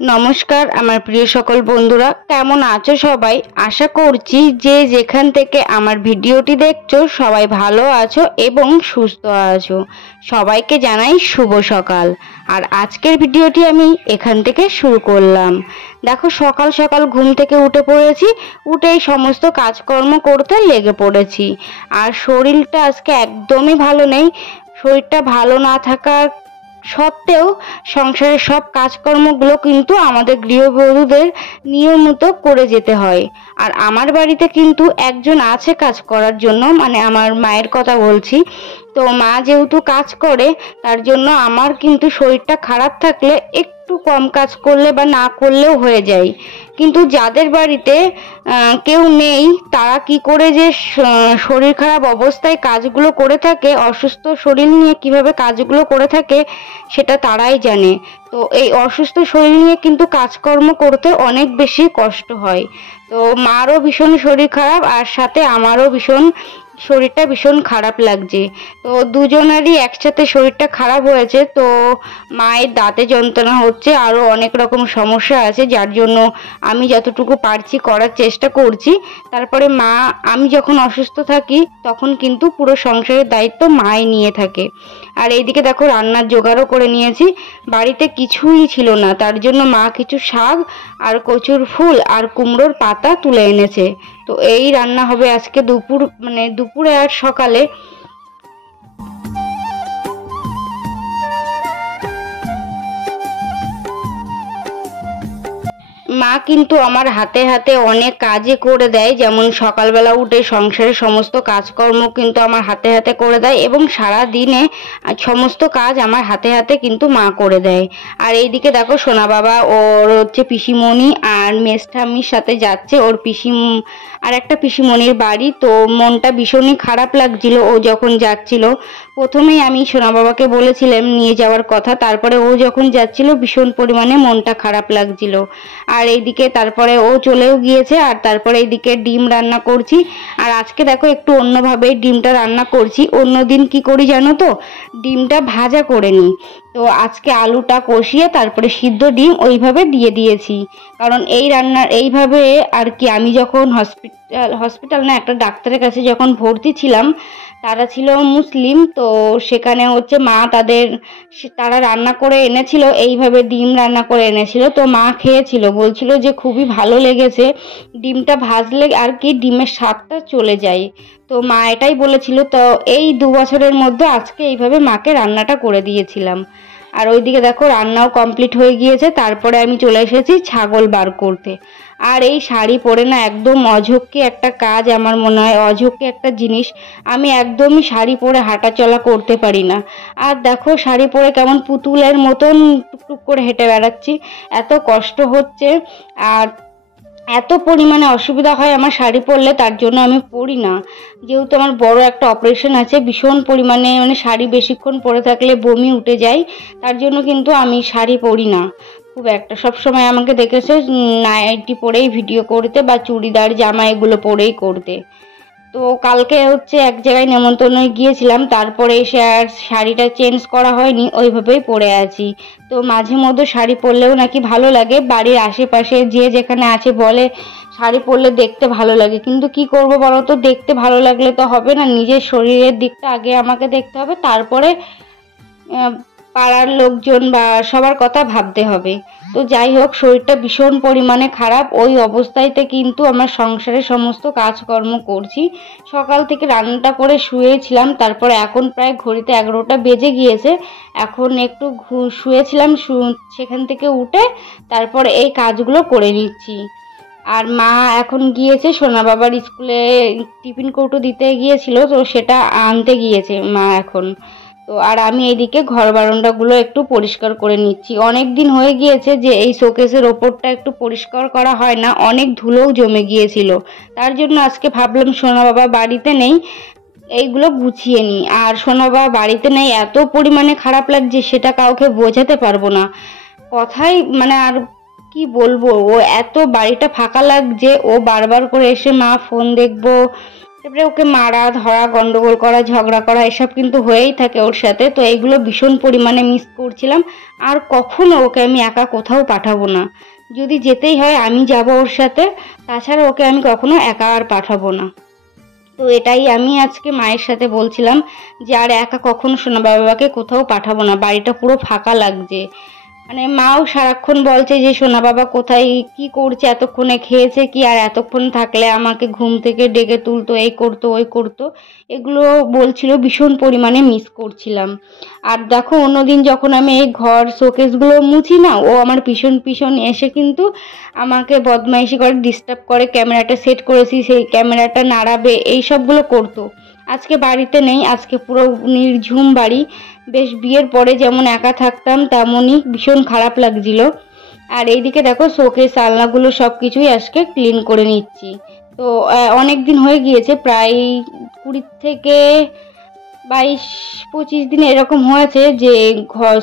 নমস্কার আমার প্রিয় সকল বন্ধুরা, কেমন আছো সবাই? আশা করছি যে যেখান থেকে আমার ভিডিওটি দেখছো সবাই ভালো আছো এবং সুস্থ আছো। সবাইকে জানাই শুভ সকাল। আর আজকের ভিডিওটি আমি এখান থেকে শুরু করলাম। দেখো, সকাল সকাল ঘুম থেকে উঠে পড়েছি, উঠেই সমস্ত কাজকর্ম করতে লেগে পড়েছি। আর শরীরটা আজকে একদমই ভালো নেই। শরীরটা ভালো না থাকার সত্ত্বেও সংসারের সব কাজকর্মগুলো কিন্তু আমাদের গৃহবধূদের নিয়মিত করে যেতে হয়। আর আমার বাড়িতে কিন্তু একজন আছে কাজ করার জন্য, মানে আমার মায়ের কথা বলছি। তো মা যেহেতু কাজ করে, তার জন্য আমার কিন্তু শরীরটা খারাপ থাকলে একটু কম কাজ করলে বা না করলেও হয়ে যায়। কিন্তু যাদের বাড়িতে কেউ নেই, তারা কি করে যে শরীর খারাপ অবস্থায় কাজগুলো করে থাকে, অসুস্থ শরীর নিয়ে কিভাবে কাজগুলো করে থাকে সেটা তারাই জানে। তো এই অসুস্থ শরীর নিয়ে কিন্তু কাজকর্ম করতে অনেক বেশি কষ্ট হয়। তো মারও ভীষণ শরীর খারাপ, আর সাথে আমারও শরীরটা ভীষণ খারাপ লাগছে। তো দুজনেরই একসাথে শরীরটা খারাপ হয়েছে। তো মায়ের দাঁতে যন্ত্রণা হচ্ছে, আরও অনেক রকম সমস্যা আছে, যার জন্য আমি যতটুকু পারছি করার চেষ্টা করছি। তারপরে আমি যখন অসুস্থ থাকি তখন কিন্তু পুরো সংসারের দায়িত্ব মাই নিয়ে থাকে। আর এইদিকে দেখো, রান্নার জোগাড়ও করে নিয়েছি। বাড়িতে কিছুই ছিল না, তার জন্য মা কিছু শাক আর কচুর ফুল আর কুমড়োর পাতা তুলে এনেছে। তো এই রান্না হবে আজকে দুপুরে আর সকালে। মা কিন্তু আমার হাতে হাতে অনেক কাজই করে দেয়, যেমন সকালবেলা উঠে সংসারের সমস্ত কাজকর্ম কিন্তু আমার হাতে হাতে করে দেয়, এবং সারা দিনে সমস্ত কাজ আমার হাতে হাতে কিন্তু মা করে দেয়। আর এইদিকে দেখো, সোনা বাবা ওর হচ্ছে পিসিমণি আর মেজঠাম্মির সাথে যাচ্ছে ওর আর একটা পিসিমণির বাড়ি। তো মনটা ভীষণই খারাপ লাগছিল ও যখন যাচ্ছিল। প্রথমেই আমি সোনা বাবাকে বলেছিলাম নিয়ে যাওয়ার কথা, তারপরে ও যখন যাচ্ছিল ভীষণ পরিমাণে মনটা খারাপ লাগছিল। আর এইদিকে তারপরে ও চলেও গিয়েছে। আর তারপরে এইদিকে ডিম রান্না করছি। আর আজকে দেখো একটু অন্যভাবে ডিমটা রান্না করছি। অন্যদিন কি করি জানো তো, ডিমটা ভাজা করে নিই। তো আজকে আলুটা কষিয়ে তারপরে সিদ্ধ ডিম ওইভাবে দিয়ে দিয়েছি। কারণ এইভাবে আর কি, আমি যখন হসপিটাল না, একটা ডাক্তারের কাছে যখন ভর্তি ছিলাম, তারা ছিল মুসলিম। তো সেখানে হচ্ছে মা তারা রান্না করে এনেছিল, এইভাবে ডিম রান্না করে এনেছিল। তো মা খেয়েছিল, বলছিল যে খুবই ভালো লেগেছে, ডিমটা ভাজলে আর কি ডিমের স্বাদটা চলে যায়। তো মা এটাই বলেছিল। তো এই 2 বছরের মধ্যে আজকে এইভাবে মাকে রান্নাটা করে দিয়েছিলাম। আর ওইদিকে দেখো, রান্নাও কমপ্লিট হয়ে গিয়েছে। তারপরে আমি চলে এসেছি ছাগল বার করতে। আর এই শাড়ি পরে না একদম অঝক্কি একটা কাজ, আমার মনে হয় অঝক্কি একটা জিনিস। আমি একদমই শাড়ি পরে হাঁটাচলা করতে পারি না। আর দেখো, শাড়ি পরে কেমন পুতুলের মতন টুকটুক করে হেঁটে বেড়াচ্ছি, এত কষ্ট হচ্ছে। আর এত পরিমাণে অসুবিধা হয় আমার শাড়ি পরলে, তার জন্য আমি পরি না। যেহেতু আমার বড় একটা অপারেশন আছে, ভীষণ পরিমাণে শাড়ি বেশিক্ষণ পরে থাকলে বমি উঠে যায়, তার জন্য কিন্তু আমি শাড়ি পরি না খুব একটা। সবসময় আমাকে দেখেছে নাইটি পরেই ভিডিও করতে বা চুড়িদার জামা এগুলো পরেই করতে। তো কালকে হচ্ছে এক জায়গায় নেমন্তন্নে গিয়েছিলাম, তারপরে এসে আর শাড়িটা চেঞ্জ করা হয়নি, ওইভাবেই পরে আছি। তো মাঝে মধ্যে শাড়ি পরলেও নাকি ভালো লাগে। বাড়ির আশেপাশে যে যেখানে আছে বলে শাড়ি পরলে দেখতে ভালো লাগে, কিন্তু কি করব বলো তো, দেখতে ভালো লাগলে তো হবে না, নিজের শরীরের দিকটা আগে আমাকে দেখতে হবে, তারপরে পাড়ার লোকজন বা সবার কথা ভাবতে হবে। তো যাই হোক, শরীরটা ভীষণ পরিমাণে খারাপ। ওই অবস্থাতে কিন্তু আমার সংসারের সমস্ত কাজকর্ম করছি। সকাল থেকে রান্নাটা করে শুয়েছিলাম, তারপরে এখন প্রায় ঘড়িতে 11টা বেজে গিয়েছে। এখন একটু শুয়েছিলাম, সেখান থেকে উঠে তারপরে এই কাজগুলো করে নিচ্ছি। আর মা এখন গিয়েছে সোনা বাবার স্কুলে, টিফিন কৌটো দিতে গিয়েছিল, তো সেটা আনতে গিয়েছে মা এখন। তো আর আমি এইদিকে ঘর বারান্দাগুলো একটু পরিষ্কার করে নিচ্ছি। অনেক দিন হয়ে গিয়েছে যে এই শোকেসের ওপরটা একটু পরিষ্কার করা হয় না, অনেক ধুলোও জমে গিয়েছিল। তার জন্য আজকে ভাবলাম সোনা বাবা বাড়িতে নেই, এইগুলো গুছিয়ে নিই। আর সোনা বাবা বাড়িতে নেই, এত পরিমাণে খারাপ লাগছে সেটা কাউকে বোঝাতে পারবো না কথাই, আর কি বলবো। ও এত বাড়িটা ফাঁকা লাগছে, ও বারবার করে এসে মা ফোন দেখবো, তারপরে ওকে মারা ধরা গন্ডগোল করা ঝগড়া করা এসব কিন্তু হয়েই থাকে ওর সাথে। তো এইগুলো ভীষণ পরিমাণে মিস করছিলাম। আর কখনো ওকে আমি একা কোথাও পাঠাবো না, যদি যেতেই হয় আমি যাব ওর সাথে, তাছাড়া ওকে আমি কখনো একা আর পাঠাবো না। তো এটাই আমি আজকে মায়ের সাথে বলছিলাম যে আর একা কখনো সোনা বাবাকে কোথাও পাঠাবো না, বাড়িটা পুরো ফাঁকা লাগছে। মানে মাও সারাক্ষণ বলছে যে সোনা বাবা কোথায় কি করছে, এতক্ষণে খেয়েছে কি, আর এতক্ষণ থাকলে আমাকে ঘুম থেকে ডেকে তুলতো, এই করতো ওই করতো, এগুলো বলছিল, ভীষণ পরিমাণে মিস করছিলাম। আর দেখো অন্যদিন যখন আমি এই ঘর শোকেসগুলো মুছি না, ও আমার পিছন পিছন এসে কিন্তু আমাকে বদমাইশি করে, ডিস্টার্ব করে, ক্যামেরাটা সেট করেছি সেই ক্যামেরাটা নাড়াবে, এই সবগুলো করতো। আজকে বাড়িতে নেই, আজকে পুরো নির্ঝুম বাড়ি। বেশ বিয়ের পরে যেমন একা থাকতাম তেমনই ভীষণ খারাপ লাগছিল। আর এইদিকে দেখো শোকেস আলনাগুলো সব কিছুই আজকে ক্লিন করে নিচ্ছি। তো অনেক দিন হয়ে গিয়েছে, প্রায় 20 থেকে 22-25 দিন এরকম হয়েছে যে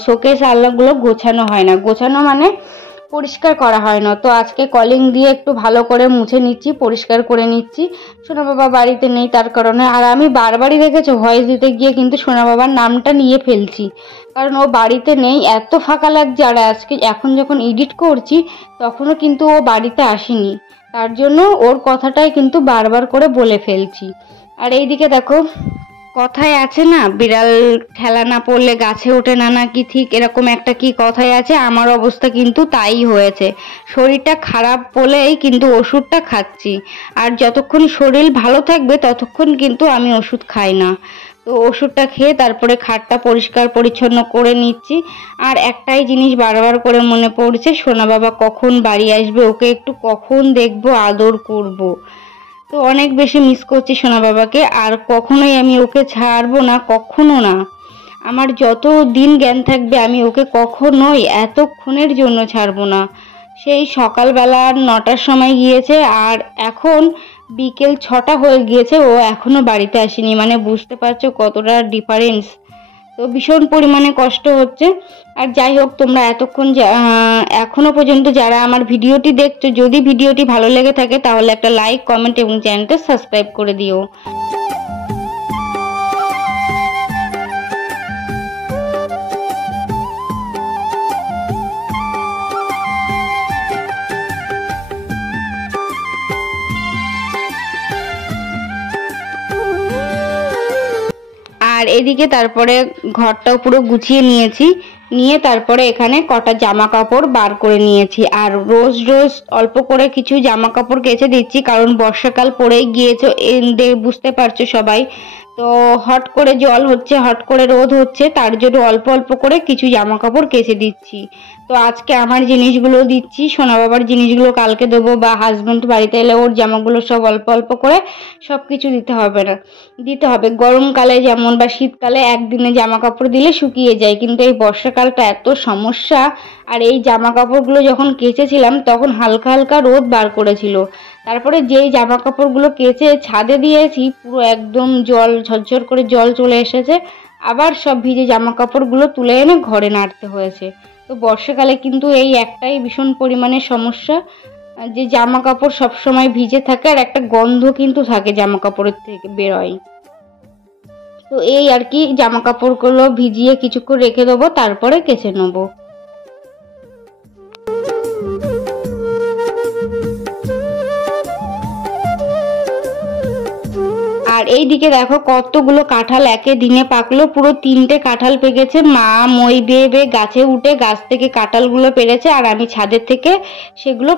শোকেস আলনাগুলো গোছানো হয় না, গোছানো মানে পরিষ্কার করা হয় না। তো আজকে কলিং দিয়ে একটু ভালো করে মুছে নিচ্ছি, পরিষ্কার করে নিচ্ছি। সোনা বাবা বাড়িতে নেই তার কারণে। আর আমি বারবারই দেখেছো ভয়েস দিতে গিয়ে কিন্তু সোনা বাবার নামটা নিয়ে ফেলছি, কারণ ও বাড়িতে নেই, এত ফাঁকা লাগছে। আর আজকে এখন যখন এডিট করছি তখনও কিন্তু ও বাড়িতে আসেনি, তার জন্য ওর কথাটাই কিন্তু বারবার করে বলে ফেলছি। আর এইদিকে দেখো কথায় আছে না, বিড়াল ঠেলা না পড়লে গাছে ওঠে না, নাকি ঠিক এরকম একটা কি কথাই আছে, আমার অবস্থা কিন্তু তাই হয়েছে। শরীরটা খারাপ বলেই কিন্তু ওষুধটা খাচ্ছি, আর যতক্ষণ শরীর ভালো থাকবে ততক্ষণ কিন্তু আমি ওষুধ খাই না। তো ওষুধটা খেয়ে তারপরে খাটটা পরিষ্কার পরিচ্ছন্ন করে নিচ্ছি। আর একটাই জিনিস বারবার করে মনে পড়ছে, সোনা বাবা কখন বাড়ি আসবে, ওকে একটু কখন দেখবো, আদর করব। তো অনেক বেশি মিস করছি সোনা বাবাকে, আর কখনোই আমি ওকে ছাড়বো না, কখনো না। আমার যত দিন জ্ঞান থাকবে আমি ওকে কখনোই এতক্ষণের জন্য ছাড়বো না। সেই সকালবেলা 9টার সময় গিয়েছে, আর এখন বিকেল 6টা হয়ে গিয়েছে, ও এখনো বাড়িতে আসেনি। মানে বুঝতে পারছো কতটা ডিফারেন্স। তো ভীষণ পরিমাণে কষ্ট হচ্ছে। আর যাই হোক, তোমরা এতক্ষণ এখনো পর্যন্ত যারা আমার ভিডিওটি দেখছো, যদি ভিডিওটি ভালো লেগে থাকে তাহলে একটা লাইক, কমেন্ট এবং চ্যানেলটা সাবস্ক্রাইব করে দিও। আর এদিকে তারপরে ঘরটাও পুরো গুছিয়ে নিয়েছি, নিয়ে তারপরে এখানে কটা জামা কাপড় বার করে নিয়েছি। আর রোজ রোজ অল্প করে কিছু জামা কাপড় কেচে দিচ্ছি, কারণ বর্ষাকাল পড়েই গিয়েছে, বুঝতে পারছো সবাই। তো হট করে জল হচ্ছে, হট করে রোদ হচ্ছে, তার জন্য অল্প অল্প করে কিছু জামা কাপড় কেচে দিচ্ছি। তো আজকে আমার জিনিসগুলো দিচ্ছি, সোনা বাবার জিনিসগুলো কালকে দেবো, বা হাজবেন্ড বাড়িতে এলে ওর জামাগুলো সব অল্প অল্প করে সব কিছু দিতে হবে না, দিতে হবে। গরমকালে যেমন বা শীতকালে একদিনে জামা কাপড় দিলে শুকিয়ে যায়, কিন্তু এই বর্ষাকালটা এত সমস্যা। আর এই জামা কাপড়গুলো যখন কেচেছিলাম তখন হালকা হালকা রোদ বার করেছিল, তারপরে যেই জামা কাপড়গুলো কেচে ছাদে দিয়েছি পুরো একদম জল ঝরঝর করে জল চলে এসেছে, আবার সব ভিজে জামা কাপড়গুলো তুলে এনে ঘরে নাড়তে হয়েছে। তো বর্ষাকালে কিন্তু এই একটাই ভীষণ পরিমাণে সমস্যা, যে জামা কাপড় সবসময় ভিজে থাকে, আর একটা গন্ধ কিন্তু থাকে জামা কাপড়ের থেকে বেরোয়। তো এই আর কি, জামা কাপড়গুলো ভিজিয়ে কিছুক্ষণ রেখে দেবো, তারপরে কেচে নেবো। আর এইদিকে দেখো কতগুলো কাঁঠাল একে দিনে পাকলো, পুরো 3টে কাঁঠাল পেকেছে। মা মই বেয়ে বেয়ে গাছে উঠে গাছ থেকে কাঁঠালগুলো পেরেছে, আর আমি ছাদের থেকে সেগুলো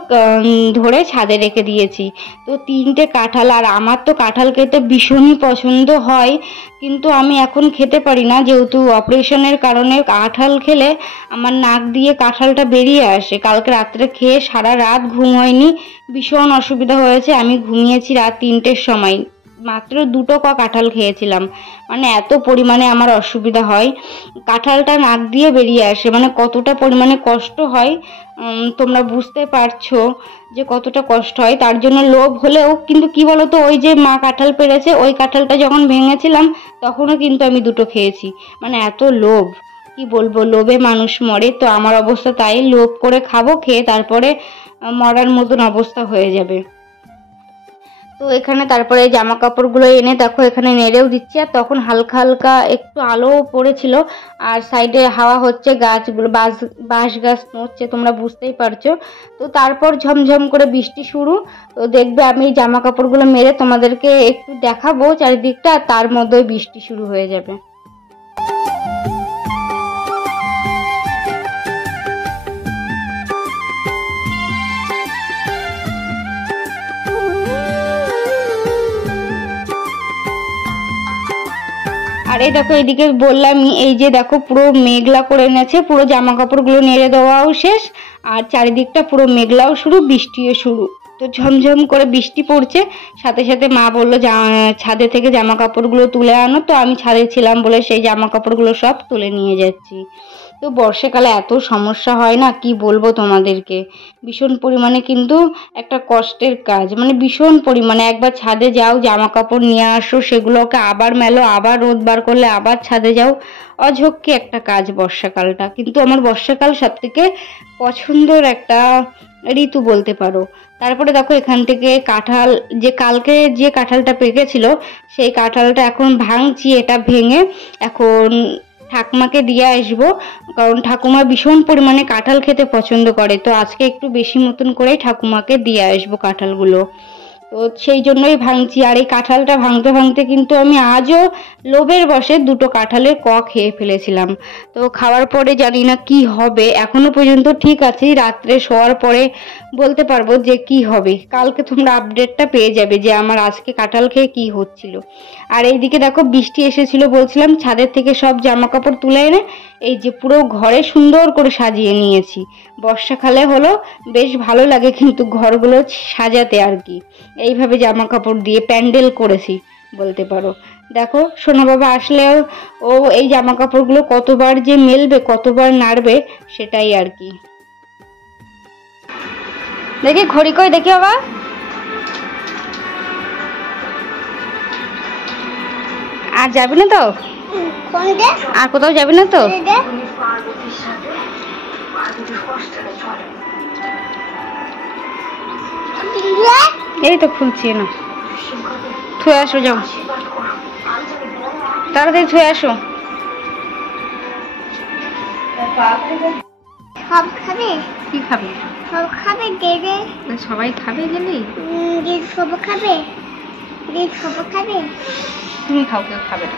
ধরে ছাদে রেখে দিয়েছি। তো 3টে কাঁঠাল, আর আমার তো কাঁঠাল খেতে ভীষণই পছন্দ হয়, কিন্তু আমি এখন খেতে পারি না, যেহেতু অপারেশনের কারণে কাঁঠাল খেলে আমার নাক দিয়ে কাঁঠালটা বেরিয়ে আসে। কালকে রাত্রে খেয়ে সারা রাত ঘুম হয়নি, ভীষণ অসুবিধা হয়েছে। আমি ঘুমিয়েছি রাত 3টের সময়, মাত্র 2টো কাঁঠাল খেয়েছিলাম, মানে এত পরিমাণে আমার অসুবিধা হয়, কাঁঠালটা নাক দিয়ে বেরিয়ে আসে, মানে কতটা পরিমাণে কষ্ট হয় তোমরা বুঝতে পারছো যে কতটা কষ্ট হয়। তার জন্য লোভ হলেও কিন্তু কি বলতো, ওই যে মা কাঁঠাল পেরেছে ওই কাঁঠালটা যখন ভেঙেছিলাম তখনও কিন্তু আমি 2টো খেয়েছি, মানে এত লোভ, কি বলবো, লোভে মানুষ মরে। তো আমার অবস্থা তাই, লোভ করে খাবো, খেয়ে তারপরে মরার মতন অবস্থা হয়ে যাবে। তো এখানে তারপরে জামা কাপড়গুলো এনে দেখো এখানে নেড়েও দিচ্ছি। আর তখন হালকা হালকা একটু আলো পড়েছিল আর সাইডে হাওয়া হচ্ছে, গাছগুলো বাঁশ গাছ নড়ছে, তোমরা বুঝতেই পারছো। তো তারপর ঝমঝম করে বৃষ্টি শুরু। তো দেখবে আমি জামা কাপড়গুলো মেরে তোমাদেরকে একটু দেখাবো চারিদিকটা, আর তার মধ্যে বৃষ্টি শুরু হয়ে যাবে। আর এই দেখো এইদিকে বললামই, এই যে দেখো পুরো মেঘলা করে এনেছে, পুরো জামা কাপড়গুলো নেড়ে দেওয়াও শেষ আর চারিদিকটা পুরো মেঘলাও শুরু, বৃষ্টিও শুরু। তো ঝমঝম করে বৃষ্টি পড়ছে, সাথে সাথে মা বললো ছাদে থেকে জামা কাপড়গুলো তুলে আনো। তো আমি ছাদে ছিলাম বলে সেই জামা কাপড়গুলো সব তুলে নিয়ে যাচ্ছি। তো বর্ষাকালে এত সমস্যা হয় না, কি বলবো তোমাদেরকে, ভীষণ পরিমাণে কিন্তু একটা কষ্টের কাজ, মানে ভীষণ পরিমাণে। একবার ছাদে যাও, জামা কাপড় নিয়ে আসো, সেগুলোকে আবার মেলো, আবার রোদ বার করলে আবার ছাদে যাও, অঝক্কি একটা কাজ বর্ষাকালটা। কিন্তু আমার বর্ষাকাল সব থেকে পছন্দের একটা ঋতু বলতে পারো। তারপরে দেখো এখান থেকে কাঁঠাল, যে কালকে যে কাঁঠালটা পেকেছিল সেই কাঁঠালটা এখন ভাঙছি। এটা ভেঙে এখন ঠাকুমাকে দিয়ে আসবো, কারণ ঠাকুমা ভীষণ পরিমাণে কাঁঠাল খেতে পছন্দ করে। তো আজকে একটু বেশি মতন করেই ঠাকুমাকে দিয়ে আসবো কাঁঠালগুলো, তো সেই জন্যই ভাঙছি। আর এই কাঁঠালটা ভাঙতে ভাঙতে কিন্তু আমি আজও লোভের বশে দুটো কাঁঠালের খেয়ে ফেলেছিলাম। তো খাওয়ার পরে জানি না কি হবে, এখনো পর্যন্ত ঠিক আছে, রাত্রে শোয়ার পরে বলতে পারবো যে কি হবে। কালকে তোমরা আপডেটটা পেয়ে যাবে যে আমার আজকে কাঁঠাল খেয়ে কি হচ্ছিল। আর এইদিকে দেখো বৃষ্টি এসেছিল বলছিলাম, ছাদের থেকে সব জামা কাপড় তুলে এনে এই যে পুরো ঘরে সুন্দর করে সাজিয়ে নিয়েছি। বর্ষাকালে হলো বেশ ভালো লাগে কিন্তু ঘরগুলো সাজাতে আর কি, এইভাবে জামা কাপড় দিয়ে প্যান্ডেল করেছি বলতে পারো। দেখো সোনা বাবা আসলেও ও এই জামা কাপড়গুলো কতবার যে মেলবে, কতবার নাড়বে, সেটাই আর কি। দেখি ঘড়ি কই দেখি বাবা। আর যাবি না তো? আর কোথাও যাবি না তো? এই তো খুলছি না, থুয়ে আসো, যাও তাড়াতাড়ি থুয়ে আসো। সব খাবে? কি খাবে? সব খাবে গেলে? সবাই খাবে গেলে? সব খাবে? সব খাবে? তুমি খাও, কেউ খাবে না।